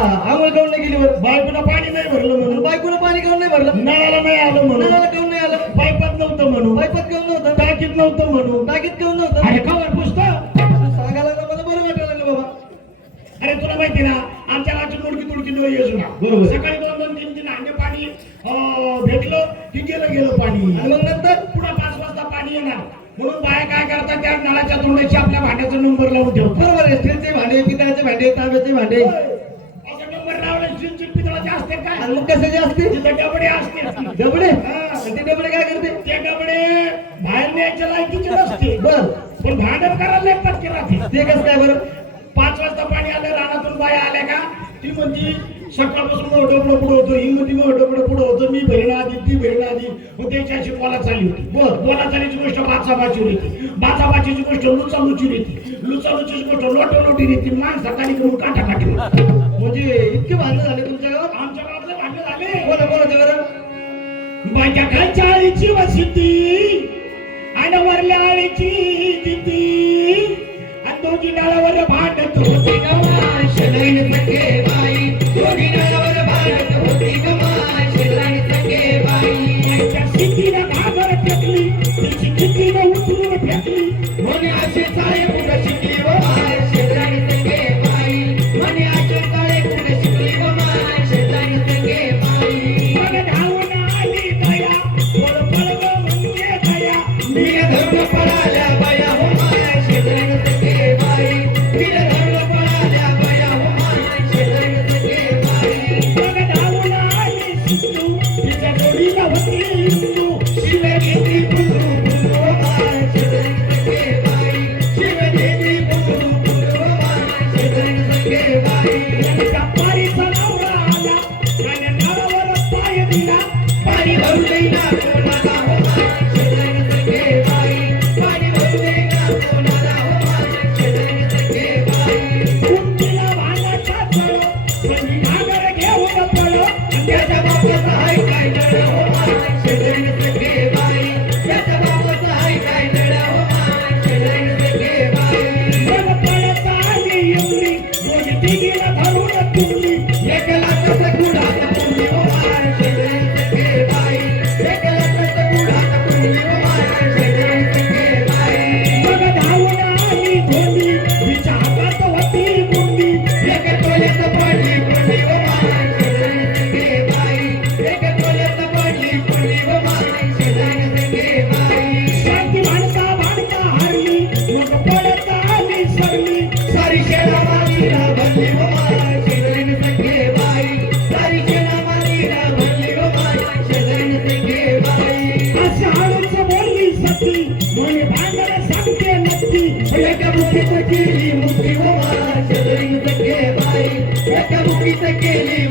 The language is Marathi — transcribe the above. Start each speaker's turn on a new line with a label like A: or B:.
A: आंघोळ काऊन नाही गेली बरं
B: बायकोला पाणी नाही भरलं म्हणून.
A: बायकोला पाणी काऊन नाही भरलं?
B: नळाला नाही आलं म्हणून.
A: नळाला काऊन नाही आलं?
B: पाईपात नव्हतं म्हणून.
A: बायकोत काऊन नव्हतं?
B: टाकीत नव्हतं म्हणून.
A: टाकीत काऊन नव्हतं?
B: अरे कवर पुस्तक
A: सांगायला लागलं मला बरं वाटायला लागलं बाबा.
B: अरे तुला माहिती ना आमच्या गावची मुडकी तुडकी डोळी येतो ना.
A: बरोबर.
B: सकाळी दोन दोन तीन तीन हांडे पाणी भेटलं की गेलं गेलं पाणी.
A: आणि मग नंतर?
B: पुढे पाच वाजता पाणी येणार. म्हणून बाया काय करतात त्या नळाच्या तोंडाशी आपल्या भांड्याचा नंबर लावून ठेवतात.
A: बरोबर आहे. स्टीलचे भांडे पितळाचे भांडे तांब्याचे भांडे.
B: स्टीलची पितळाचे असते काय?
A: आणि मग कशाचे असते
B: तिथं डबडे असते
A: डबडे. आणि ते डबडे काय करते?
B: ते डबडे बाहेर न्यायच्या लायकीचे नसते.
A: बर.
B: पण भांडण करायला लागतात की राहते
A: ते कसं काय बरं?
B: पाच वाजता पाणी आलं रानातून बाया आल्या का? ती म्हणती सकाळपासून डबडं पुढं होतं ही म्हणती डबडं पुढं होतं मी बहिण आधी ती बहीण आधी. मग त्याच्याशी बोला चालली होती. बर. बोला चालीची गोष्ट बाचाबाची होती. बाचाबाचीची गोष्ट लुचालुची होती. लुचालुचीची गोष्ट लोटोलोटी होती. माणसा खाली करून काटाकाटी होती.
A: इतके भांडण झाले तुमच्या गावात?
B: आमच्या गावातले भांडण झाले.
A: बोला बोला बरं
B: माझ्या खालच्या आळीची वसती आणि वरल्या आळीची किती आणि दोघी डाळावर भांडत होते. गवा
C: பாடி
B: வருகை நான் बोलली सती म्हणे सांगते नक्की
C: एका मुखीत केली मुठी हो माय शेजारी बाई. एका मुखीत केली